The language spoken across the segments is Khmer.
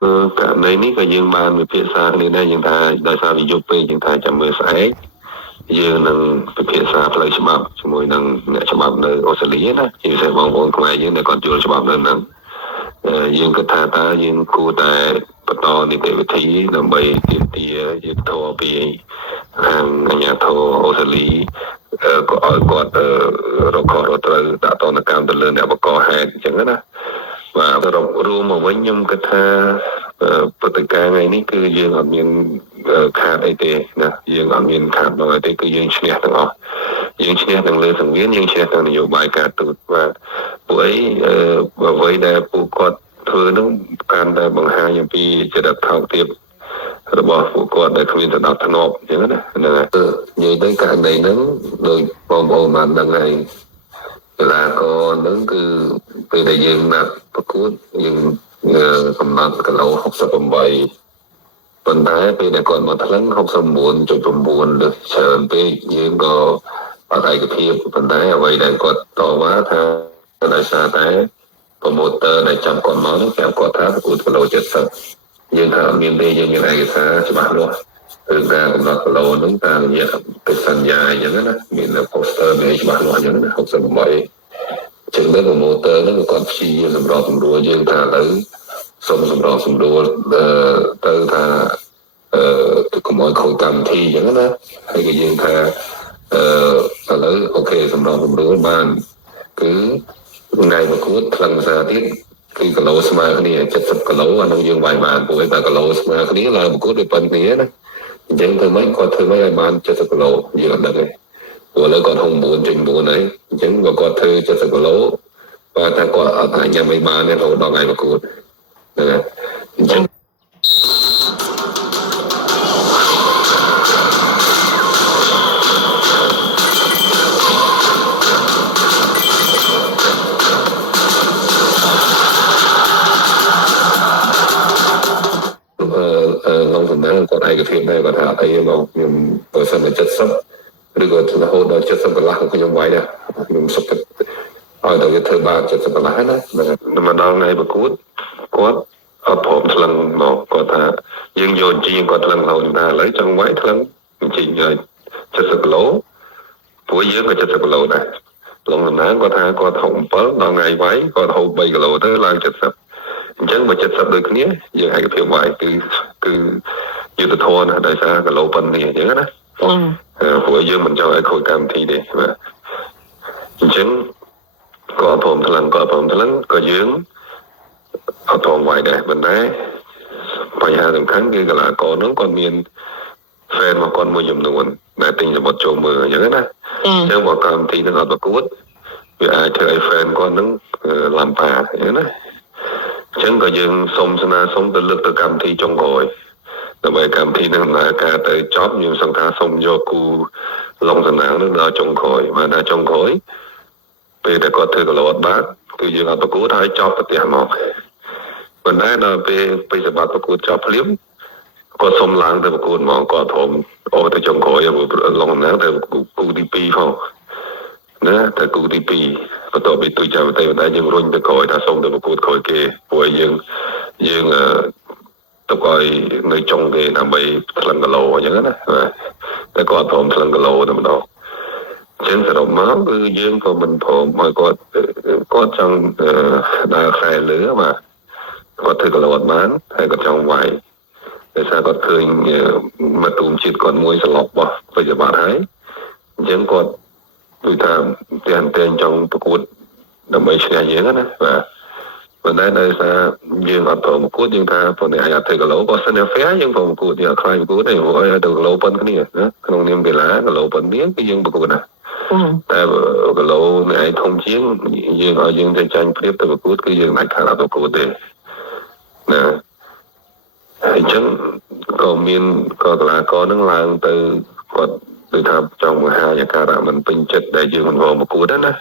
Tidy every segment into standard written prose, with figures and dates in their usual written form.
ករណីនេះក៏យើងបានវិភាសាគ្នាដែរយើងថាដោយសារវាយប់ពេកយើងថាចាំមើលស្អែកយើងនឹងពិភាក្សាផ្លូវច្បាប់ជាមួយនឹងអ្នកច្បាប់នៅអូស្ត្រាលីណាជាពិសេសបងប្អូនខ្មែរយើងដែលគាត់យល់ច្បាប់នៅហ្នឹងយើងគិតថាតើយើងគួរតែបន្តនីតិវិធីដើម្បីទាមទារយុត្តិធម៌ពីខាងអាជ្ញាធរអូស្ត្រាលីក៏ឲ្យគាត់រកខុសត្រូវដាក់ទណ្ឌកម្មទៅលើអ្នកបង្កហេតុអញ្ចឹងណាបាទសរុបរួមមកវិញខ្ញុំគិតថាព្រឹត្តិការណ៍ថ្ងៃនេះគឺយើងអត់មានខាតអីទេណាយើងអត់មានខាតដល់អីទេគឺយើងឈ្នះទាំងអស់យើងឈ្នះទាំងលើសង្វៀនយើងឈ្នះទាំងនយោបាយការទូតបាទពួកអីអ្វីដែលពួកគាត់ធ្វើនោះកាន់តែបង្ហាញអំពីចរិតថោកទាបរបស់ពួកគាត់ដែលគ្មានសណ្ដាប់ធ្នាប់អញ្ចឹងណាហ្នឹងហើយនិយាយទៅករណីហ្នឹងដោយបងប្អូនបានដឹងហើយកីឡាករហ្នឹងគឺពេលដែលយើងណាត់ប្រកួតយើងកំណត់គីឡូ68ប៉ុន្តែពេលដែលគាត់មកថ្លឹង69.9លើច្រើនពេកយើងក៏អត់ឯកភាពប៉ុន្តែអ្វីដែលគាត់តវ៉ាថាដោយសារតែប្រម៉ូទ័រដែលចាំគាត់មកនោះប្រាប់គាត់ថាប្រកួតគីឡូ70យើងថាអត់មានទេយើងមានឯកសារច្បាស់លាស់ឬការកំណត់គីឡូហ្នឹងតាមរយៈកិច្ចសន្យាអញ្ចឹងណាមាន poster មានច្បាស់លាស់អញ្ចឹងណា68ចឹងទៅប្រម៉ូទ័រហ្នឹងគាត់ព្យាយាមសម្របសម្រួលយើងថាឥឡូវសូមសម្របសម្រួលទៅថាទៅកុំឲ្យខូចកម្មវិធីអញ្ចឹងណាហើយក៏យើងថាឥឡូវអូខេសម្របសម្រួលបានគឺថ្ងៃប្រកួតថ្លឹងភាសាទៀតគឺគីឡូស្មើគ្នា70គីឡូអានោះយើងវាយបានព្រោះតែគីឡូស្មើគ្នាឡើងប្រកួតដូចប៉ុនគ្នាណាអញ្ចឹងធ្វើម៉េចគាត់ធ្វើម៉េចឲ្យបាន70គីឡូយើងអត់ដឹងទេព្រោះឥឡូវគាត់69.9ហើយអញ្ចឹងបើគាត់ធ្វើ70គីឡូបាទថាគាត់អត់អាចញ៉ាំឲ្យបានទេរហូតដល់ថ្ងៃប្រកួតហ្នឹងហើយអញ្ចឹងក្នុងដំណើរគាត់ឯកភាពដែរគាត់ថាអីមកខ្ញុំបើសិនតែ70ឬក៏រហូតដល់70កន្លះខ្ញុំវាយដែរខ្ញុំសុខចិត្តឲ្យតែវាធ្វើបាន70កន្លះណាមកដល់ថ្ងៃប្រកួតគាត់អត់ព្រមថ្លឹងមកគាត់ថាយើងយកជីងគាត់ថ្លឹងហើយថាឥឡូវចង់វាយថ្លឹងជីងឲ្យ70គីឡូព្រោះយើងក៏70គីឡូដែរក្នុងដំណើរគាត់ថាគាត់67ដល់ថ្ងៃវាយគាត់ហូប3គីឡូទៅឡើង70អញ្ចឹងបើ70ដូចគ្នាយើងឯកភាពវាយគឺយុទ្ធធនណាដោយសារគីឡូប៉ុណ្នេះអញ្ចឹងណាព្រោះយើងមិនចង់ឲ្យខូចកម្មវិធីទេបាទអញ្ចឹងក៏ព្រមថ្លឹងក៏យើងអត់ព្រមវាយដែរប៉ុន្តែបញ្ហាសំខាន់គឺកីឡាករនោះគាត់មាន fan របស់គាត់មួយចំនួនដែលទិញសម្បត្តិចូលមើលអញ្ចឹងណាអញ្ចឹងបើកម្មវិធីនឹងអត់ប្រកួតវាអាចធ្វើឲ្យ fan គាត់នឹងឡាំប៉ាអញ្ចឹងណាអញ្ចឹងក៏យើងសូមស្នើសុំទៅលើកទៅកម្មវិធីចុងក្រោយដើម្បីកម្មវិធីនឹងដំណើរការទៅចប់ខ្ញុំសង្ឃថាសូមយកគូឡុងសំណាងនឹងដល់ចុងក្រោយបានថាចុងក្រោយពេលតែគាត់ធ្វើកលោអត់បានគឺយើងអត់ប្រកួតហើយចប់ប្រទេសមកប៉ុន្តែដល់ពេលសម្បត្តិប្រកួតចប់ភ្លាមគាត់សុំឡើងទៅប្រកួតហ្មងគាត់ព្រមអូទៅចុងក្រោយឡុងសំណាងទៅគូទី2ផងណាតែគូទី2បន្ទាប់ពីទូចចាំតែយើងរុញទៅក្រោយថាសូមទៅប្រកួតក្រោយគេព្រោះយើងទៅឲ្យនៅចុងគេដើម្បីថ្លឹងគីឡូអញ្ចឹងណាតែគាត់ព្រមថ្លឹងគីឡូតែម្ដងចឹងសរុបមកគឺយើងក៏មិនព្រមឲ្យគាត់ចង់ដើរខ្សែលើបាទគាត់ធ្វើគីឡូអត់បានហើយគាត់ចង់វាយដោយសារគាត់ឃើញមកទូមជាតិគាត់មួយស្លុបបោះបច្ចុប្បន្នហើយអញ្ចឹងគាត់ដូចថាតែចង់ប្រកួតដើម្បីឈ្នះយើងណាបាទប៉ុន្តែដោយសារយើងអត់ព្រមប្រកួតយើងថាប៉ុន្តែអាចធ្វើគីឡូបើសិនជា fair យើងព្រមប្រកួតយើងអត់ខ្លាចប្រកួតទេព្រោះឲ្យទៅគីឡូប៉ុនគ្នាណាក្នុងនាមកីឡាគីឡូប៉ុននេះគឺយើងប្រកួតណាតែគីឡូនៃឯងធំជាងយើងឲ្យយើងទៅចាញ់ព្រៀបទៅប្រកួតគឺយើងអាចខាតអត់ប្រកួតទេណាអញ្ចឹងក៏មានកីឡាករនឹងឡើងទៅគាត់ដូចថាចង់បង្ហាញអាការៈមិនពេញចិត្តដែលយើងមិនព្រមប្រកួតណា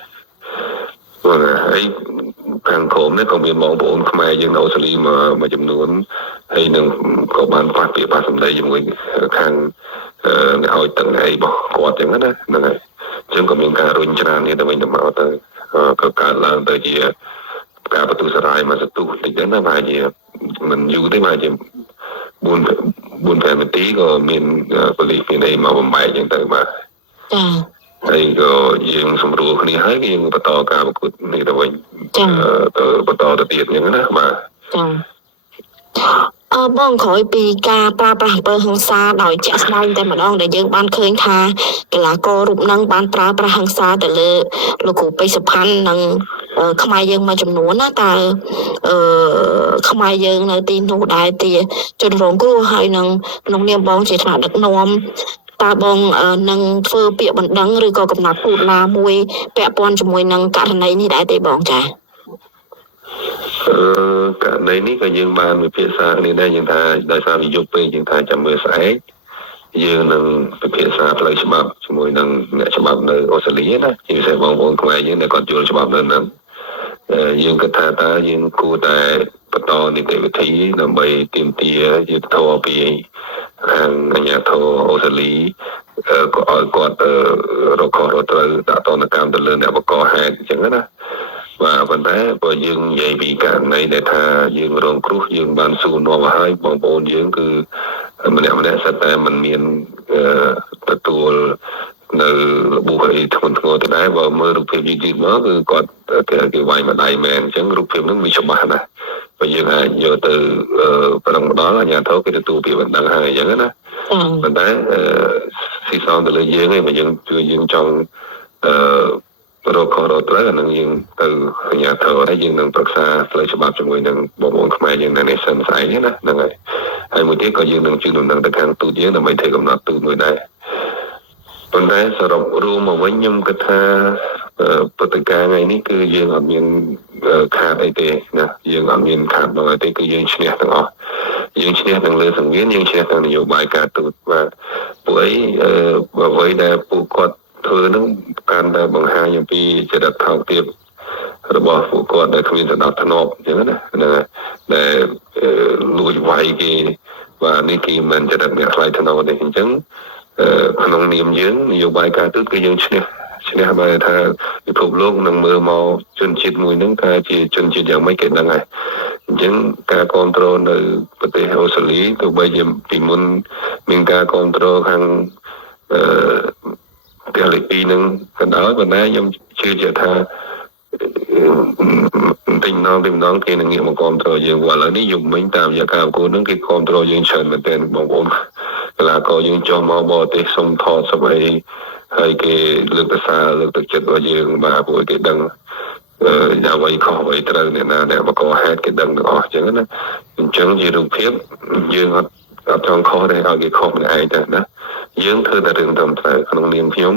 បាទហើយខាងក្រមនេះក៏មានបងប្អូនខ្មែរយើងនៅអូស្ត្រាលីមួយចំនួនហើយនឹងក៏បានប៉ះពាក្យប៉ះសម្ដីជាមួយខាងអ្នកឲ្យតឹងអីរបស់គាត់អញ្ចឹងណាហ្នឹងហើយអញ្ចឹងក៏មានការរុញច្រាននេះទៅវិញទៅមកទៅក៏កើតឡើងទៅជាប ការបន្ទុះសារាយមកសន្ទុះតិចទៅណាបាទជាមិនយូរទេបាទជា4-5នាទីក៏មានប៉ូលីសមានអីមកបំបែកអញ្ចឹងទៅបាទចាហើយក៏យើងសម្រួលគ្នាហើយយើងបន្តការប្រកួតនេះទៅវិញបន្តទៅទៀតអញ្ចឹងណាបាទចាបងក្រោយពីការប្រើប្រាស់អំពើហិង្សាដោយជាក់ស្ដែងតែម្ដងដែលយើងបានឃើញថាកីឡាកររូបនឹងបានប្រើប្រាស់ហិង្សាទៅលើលោកគ្រូពេជ្រសុផាន់និងខ្មែរយើងមួយចំនួនណាតើខ្មែរយើងនៅទីនោះដែរទីជនរងគ្រោះហើយនឹងក្នុងនាមបងជាថ្នាក់ដឹកនាំតើបងនឹងធ្វើពាក្យបណ្ដឹងឬក៏កំណត់ពូតឡាមួយពាក់ព័ន្ធជាមួយនឹងករណីនេះដែរទេបងចាករណីនេះក៏យើងបានវិភាគសាគ្នាដែរយើងថាដោយសារវាយប់ពេកយើងថាចាំមើលស្អែកយើងនឹងវិភាគសាផ្លូវច្បាប់ជាមួយនឹងអ្នកច្បាប់នៅអូស្ត្រាលីណាជាពិសេសបងប្អូនខ្មែរយើងដែលគាត់យល់ច្បាប់នៅហ្នឹងយើងគិតថាតើយើងគួរតែបន្តនីតិវិធីដើម្បីទាមទារយុត្តិធម៌ពីខាងអាជ្ញាធរអូស្ត្រាលីក៏ឲ្យគាត់រកខុសរកត្រូវដាក់ទណ្ឌកម្មទៅលើអ្នកបង្កហេតុអញ្ចឹងណាបាទប៉ុន្តែបើយើងនិយាយពីករណីដែលថាយើងរងគ្រោះយើងបានសួរនាំមកឲ្យបងប្អូនយើងគឺម្នាក់សិតតែមិនមានទទួលនៅរបួសអីធ្ងន់ធ្ងរទៅដែរបើមើលរូបភាពយឺតមកគឺគាត់គេវាយម្ដាយមែនអញ្ចឹងរូបភាពហ្នឹងវាច្បាស់ណាស់បើយើងអាចយកទៅប្រឹងម្ដងអាជ្ញាធរគេទទួលពាក្យបណ្ដឹងហើយអញ្ចឹងណាប៉ុន្តែស៊ីសងទៅលើយើងឯងបើយើងចង់រកខុសរកត្រូវអានឹងយើងទៅអាជ្ញាធរហើយយើងនឹងប្រឹក្សាផ្លូវច្បាប់ជាមួយនឹងបងប្អូនខ្មែរយើងនៅនេះសិនស្អែកណាហ្នឹងហើយមួយទៀតក៏យើងនឹងជួយដំណឹងទៅខាងទូតយើងដើម្បីធ្វើកំណត់ទូតមួយដែរប៉ុន្តែសរុបរួមមកវិញខ្ញុំគិតថាព្រឹត្តិការណ៍ថ្ងៃនេះគឺយើងអត់មានខាតអីទេណាយើងអត់មានខាតដល់អីទេគឺយើងឈ្នះទាំងអស់យើងឈ្នះទាំងលើសង្វៀនយើងឈ្នះទាំងនយោបាយការទូតបាទព្រោះអីអ្វីដែលពួកគាត់ធ្វើនឹងកាន់តែបង្ហាញអំពីចរិតថោកទាបរបស់ពួកគាត់ដែលគ្មានសណ្ដាប់ធ្នាប់អញ្ចឹងណាដែលលួចវាយគេបាទនេះគេមិនចរិតអ្នកថ្លៃថ្នូរទេអញ្ចឹងក្នុងនាមយើងនយោបាយការទូតគឺយើងឈ្នះបើថាពិភពលោកនឹងមើលមកជនជាតិមួយហ្នឹងថាជាជនជាតិយ៉ាងម៉េចគេដឹងហើយអញ្ចឹងការគ្រប់គ្រងនៅប្រទេសអូស្ត្រាលីទោះបីជាពីមុនមានការគ្រប់គ្រងខាងតែលេខ2នឹងក៏ដោយប៉ុន្តែខ្ញុំជឿជាក់ថាទិញនងគេនឹងងាកមកគ្រប់គ្រងយើងឥឡូវនេះយប់មិញតាមរយៈការប្រកួតហ្នឹងគេគ្រប់គ្រងយើងច្រើនមែនទែនបងប្អូនកីឡាករយើងចុះមកបរទេសសុំថតសុំអីហើយគេលើកទឹកចិត្តរបស់យើងបាទពួកគេដឹងអ្វីខុសអ្វីត្រូវអ្នកណាដែលបង្កហេតុគេដឹងទាំងអស់អញ្ចឹងណាអញ្ចឹងជារូបភាពយើងអត់ចង់ខុសទេឲ្យគេខុសម្នាក់ឯងទៅណាយើងធ្វើតែរឿងត្រឹមត្រូវក្នុងនាមខ្ញុំ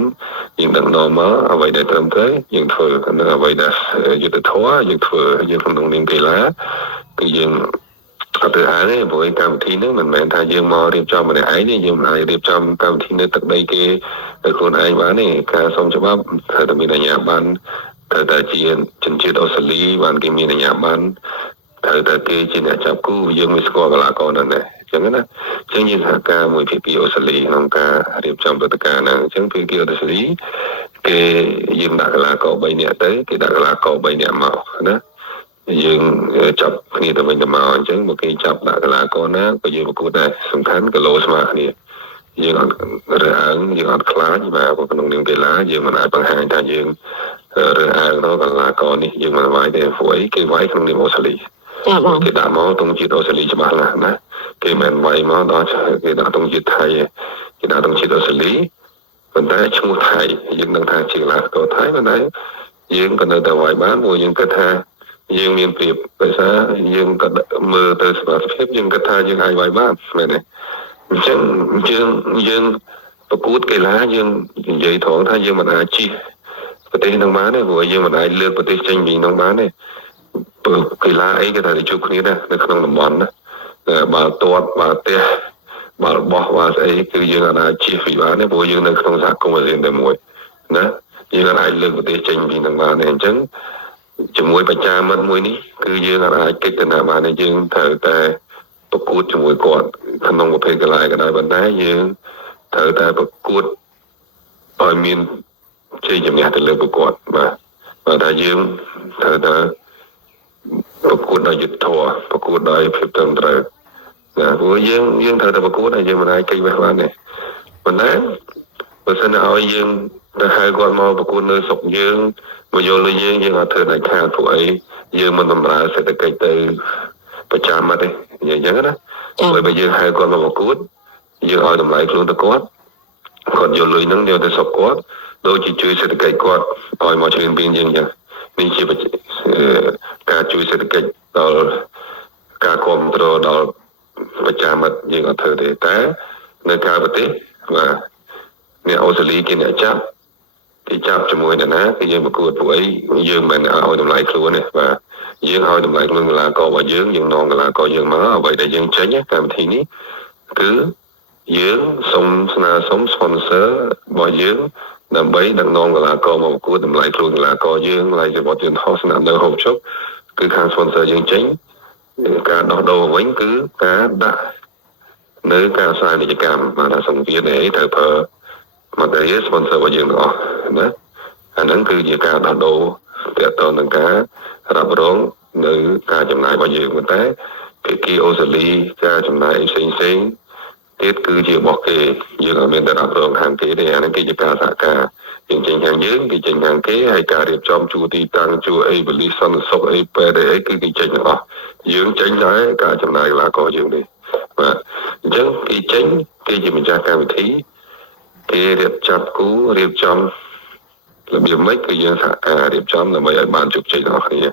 យើងដឹងដល់មកអ្វីដែលត្រឹមត្រូវយើងធ្វើនៅអ្វីដែលយុត្តិធម៌យើងធ្វើយើងក្នុងនាមកីឡាគឺយើងអត់ទៅហើយទេព្រោះកម្មវិធីហ្នឹងមិនមែនថាយើងមករៀបចំម្នាក់ឯងទេយើងមិនអាចរៀបចំកម្មវិធីនៅទឹកដីគេដោយខ្លួនឯងបានទេការសុំច្បាប់ត្រូវតែមានអាជ្ញាប័ណ្ណត្រូវតែជាជនជាតិអូស្ត្រាលីបានគេមានអាជ្ញាប័ណ្ណត្រូវតែគេជាអ្នកចាប់គូយើងមិនស្គាល់កីឡាករនៅនេះអញ្ចឹងណាអញ្ចឹងយើងសហការមួយភាគីអូស្ត្រាលីក្នុងការរៀបចំព្រឹត្តិការណ៍ហ្នឹងអញ្ចឹងភាគីអូស្ត្រាលីគេយើងដាក់កីឡាករ3នាក់ទៅគេដាក់កីឡាករ3នាក់មកណាយើងចាប់គ្នាទៅវិញទៅមកអញ្ចឹងមកគេចាប់ដាក់កីឡាករណាក៏យើងប្រកួតដែរសំខាន់គីឡូស្មើគ្នាយើងអត់រើសអើងយើងអត់ខ្លាចបាទក្នុងនាមកីឡាយើងមិនអាចបង្ហាញថាយើងរើសអើងដល់កីឡាករនេះយើងមិនវាយទេព្រោះអីគេវាយក្នុងនាមអូស្ត្រាលីចាបងគេដាក់មកទង់ជាតិអូស្ត្រាលីច្បាស់ណាស់ណាគេមិនវាយមកដល់គេដាក់ទង់ជាតិថៃគេដាក់ទង់ជាតិអូស្ត្រាលីប៉ុន្តែឈ្មោះថៃយើងនឹងថាជាកីឡាករថៃប៉ុន្តែយើងក៏នៅតែវាយបានព្រោះយើងគិតថាយើងមានប្រៀបដោយសារយើងក៏មើលទៅសមាជិកយើងគិតថាយើងអាចវាយបានមែនទេអញ្ចឹងយើងប្រកួតកីឡាយើងនិយាយត្រង់ថាយើងមិនអាចជិះប្រទេសនឹងបានទេព្រោះយើងមិនអាចលើកប្រទេសចេញពីនឹងបានទេកីឡាអីគេថាជួបគ្នាដែរនៅក្នុងតំបន់ណាបាល់ទាត់បាល់ទះបាល់បោះបាល់ស្អីគឺយើងអាចជិះពីបានទេព្រោះយើងនៅក្នុងសហគមន៍អាស៊ានតែមួយណាយើងអាចលើកប្រទេសចេញពីនឹងបានទេអញ្ចឹងជាមួយបច្ចាមិត្តមួយនេះគឺយើងអាចកិច្ចការបានយើងត្រូវតែប្រកួតជាមួយគាត់ក្នុងប្រភេទកីឡាក៏ដោយប៉ុន្តែយើងត្រូវតែប្រកួតឲ្យមានជ័យជំនះទៅលើពួកគាត់បាទថាយើងត្រូវតែ ប្រកួតដោយយុទ្ធធម៌ប្រកួតដោយភាពត្រឹមត្រូវណាព្រោះយើងត្រូវតែប្រកួតហើយយើងមិនអាចគេចវេះបានទេប៉ុន្តែបើសិនឲ្យយើងទៅហៅគាត់មកប្រកួតនៅស្រុកយើងមកយកលុយយើងអត់ធ្វើដាច់ខាតព្រោះអីយើងមិនបំរើសេដ្ឋកិច្ចទៅប្រចាំមកទេនិយាយអញ្ចឹងណាបើយើងហៅគាត់មកប្រកួតយើងឲ្យតម្លៃខ្លួនទៅគាត់យកលុយហ្នឹងយកទៅស្រុកគាត់ដូចជាជួយសេដ្ឋកិច្ចគាត់ឲ្យមកជួយពីយើងអញ្ចឹងនេះជាការជួយសេដ្ឋកិច្ចដល់ការគ្រប់គ្រងដល់ប្រចាំមិត្តយើងអត់ធ្វើទេតែនៅក្រៅប្រទេសបាទអ្នកអូស្ត្រាលីគេអ្នកចាប់ជាមួយអ្នកណាគឺយើងប្រកួតពួកអីយើងមិនឲ្យតម្លៃខ្លួនទេបាទយើងឲ្យតម្លៃខ្លួនកីឡាកររបស់យើងនាំកីឡាករយើងមកអ្វីដែលយើងចេញកម្មវិធីនេះគឺយើងសូមស្នើសុំ sponsor របស់យើងដើម្បីដឹកនាំកីឡាករមកប្រកួតតម្លៃខ្លួនកីឡាករយើងតម្លៃសេវាយន្តហោះស្នាមនៅហូបចុកគឺខាង sponsor យើងចេញការដោះដូរវិញគឺការដាក់នៅការផ្សាយពាណិជ្ជកម្មបាទសង្វៀនអីត្រូវប្រើmaterial sponsor របស់យើងទាំងអស់ណាអាហ្នឹងគឺជាការដោះដូរទាក់ទងនឹងការរ៉ាប់រងនៅការចំណាយរបស់យើងប៉ុន្តែភាគីអូស្ត្រាលីការចំណាយផ្សេងទៀតគឺជារបស់គេយើងអត់មានតែរ៉ាប់រងខាងគេទេអាហ្នឹងគឺជាការសហការយើងចេញខាងយើងគេចេញខាងគេហើយការរៀបចំជួរទីតាំងជួរអីបលិសន្តិសុខអីពេទ្យអីគឺគេចេញទាំងអស់យើងចេញដែរការចំណាយកីឡាករយើងទេបាទអញ្ចឹងគេចេញគេជាម្ចាស់កម្មវិធីគេរៀបចំគូរៀបចំរបៀបម៉េចគឺយើងសហការរៀបចំដើម្បីឲ្យបានជោគជ័យទាំងអស់គ្នា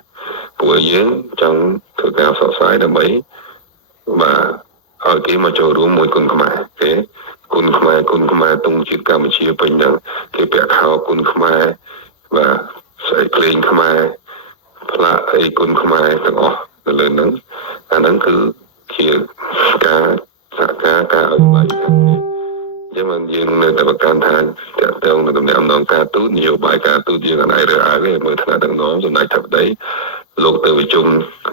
ពួកយើងចង់ធ្វើការផ្សព្វផ្សាយដើម្បីបាទឲ្យគេមកចូលរួមមួយគុណខ្មែរគេគុណខ្មែរទង់ជាតិកម្ពុជាពេញហ្នឹងគេពាក់ខោគុណខ្មែរបាទស្អីភ្លេងខ្មែរផ្លាកអីគុណខ្មែរទាំងអស់ទៅលើហ្នឹងអាហ្នឹងគឺជាការសហការការឲ្យបាយខាងនេះយើងនៅតែប្រកាន់ថាតើតើនៅតំណែងការទូតនយោបាយការទូតយើងអត់អាចរើសអើងទេមើលថ្នាក់ដឹកនាំសម្ដេចថាបតីលោកទៅប្រជុំ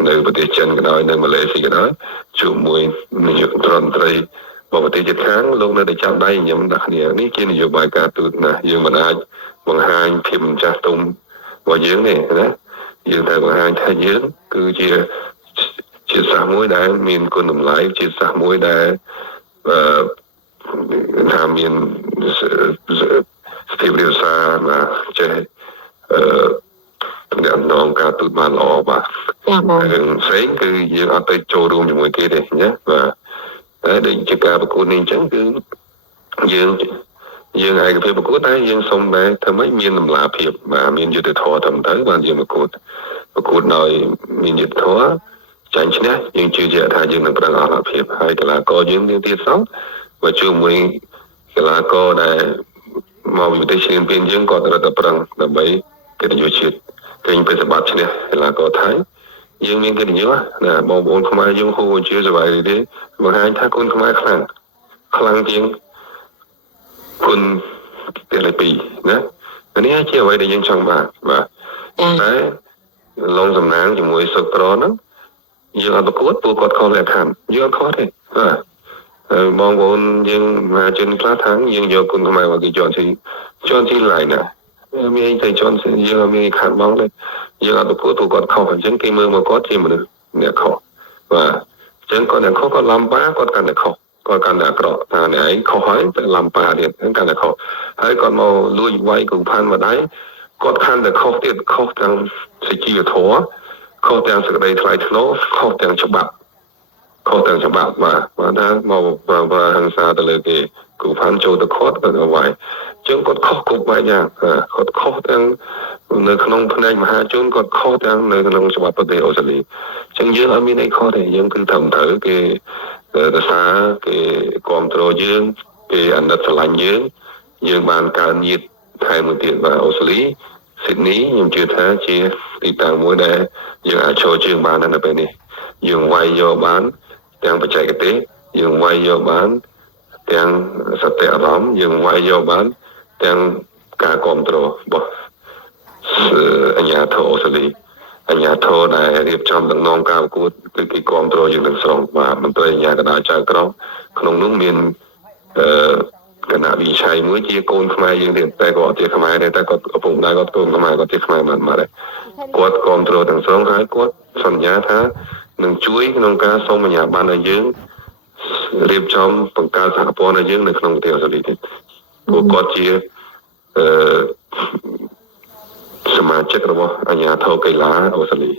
នៅប្រទេសចិនក៏ដោយនៅម៉ាឡេស៊ីក៏ដោយជាមួយនាយករដ្ឋមន្ត្រីរបស់ប្រទេសជិតខាងលោកនៅតែចាប់ដៃញញឹមដាក់គ្នានេះជានយោបាយការទូតណាយើងមិនអាចបង្ហាញភាពម្ចាស់ទុំរបស់យើងទេណាយើងតែបង្ហាញថាយើងគឺជាសាសមួយដែលមានគុណតម្លៃជាសាសមួយដែលថាមានស្ទីបរៀបសារណាចេះអ្នកនងការទូតបានល្អបាទចា៎បងរឿងផ្សេងគឺយើងអត់ទៅចូលរួមជាមួយគេទេណាបាទតែដូចជាការប្រកួតនេះអញ្ចឹងគឺយើងឯកភាពប្រកួតតែយើងសុំដែរធ្វើម៉េចមានតម្លាភាពបាទមានយុត្តិធម៌ត្រឹមត្រូវបានយើងប្រកួតដោយមានយុត្តិធម៌ចាញ់ឈ្នះយើងជឿជាក់ថាយើងនឹងប្រឹងអស់លទ្ធភាពហើយកីឡាករយើងទៀតសោះបើជាមួយកីឡាករដែលមកពីប្រទេសជឿនពីយើងគាត់ត្រូវតែប្រឹងដើម្បីកិត្តិយសជាតិគេញបិទសម្បត្តិឈ្នះកីឡាករថៃយើងមានកិត្តិយសណាបងប្អូនខ្មែរយើងហូរជាសប្បាយទេបង្ហាញថាគុណខ្មែរខ្លាំងជាងគុណទី2ណានេះជាអ្វីដែលយើងចង់បានបាទតែឡងសំណាងជាមួយសុកត្រហ្នឹងយើងអត់ប្រកួតពួកគាត់ខុសលក្ខខណ្ឌយើងអត់ខុសទេបាទបងប្អូនយើងមកជិនខ្លះថាយើងយកគុណខ្មែរមកគេជន់ទីឡាយណាមានតែជន់យើងអត់មានខាត់បងទេយើងអត់ប្រកួតពួកគាត់ខុសអញ្ចឹងគេមើលមកគាត់ជាមនុស្សអ្នកខុសបាទអញ្ចឹងគាត់អ្នកខុសគាត់ឡំបាគាត់កាន់តែខុសគាត់កាន់តែអាក្រក់ថាអ្នកឯងខុសហើយទៅឡំបាទៀតកាន់តែខុសហើយគាត់មកលួចវាយគូផាន់មកដៃគាត់កាន់តែខុសទៀតខុសទាំងសេចក្ដីធម៌ខុសទាំងសេចក្ដីថ្លៃថ្នូរខុសទាំងច្បាប់បាទថាមកហិង្សាទៅលើគេគូផាន់ចូលទៅគាត់ទៅវាយចឹងគាត់ខុសគ្រប់បែបយ៉ាងគាត់ខុសទាំងនៅក្នុងផ្នែកមហាជនគាត់ខុសទាំងនៅក្នុងច្បាប់ប្រទេសអូស្ត្រាលីចឹងយើងអត់មានអីខុសទេយើងគឺត្រឹមត្រូវគេរសារគេគ្រប់គ្រងយើងគេអាណិតស្រឡាញ់យើងបានកើនញាតិថែមមួយទៀតបាទអូស្ត្រាលីស៊ីដនីខ្ញុំជឿថាជាទីតាំងមួយដែលយើងអាចចូលជើងបាននៅពេលនេះយើងវាយយកបានទាំងបច្ចេកទេសយើងវាយយកបានទាំងសតិអារម្មណ៍យើងវាយយកបានទាំងការគ្រប់គ្រងរបស់អាជ្ញាធរអូស្ត្រាលីអាជ្ញាធរដែលរៀបចំដំណងការប្រកួតគឺគេគ្រប់គ្រងយើងទាំងស្រុងបាទមន្ត្រីអាជ្ញាកណ្ដាលចៅក្រមក្នុងនោះមាន គណៈវិชัយមួយជាកូនខ្មែរយើងទៀតតែក៏អត់ជាខ្មែរដែរតែគាត់កំពុងដែរគាត់កូនខ្មែរគាត់ជាខ្មែរមកដែរគាត់គ្រប់គ្រងទាំងស្រុងហើយគាត់សន្យាថានឹងជួយក្នុងការសូមអាជ្ញាប័ណ្ណឲ្យយើងរៀបចំបង្កើតសហព័ន្ធឲ្យយើងនៅក្នុងប្រទេសអូស្ត្រាលីទៀតព្រោះគាត់ជាសមាជិករបស់អាជ្ញាធរកីឡាអូស្ត្រាលី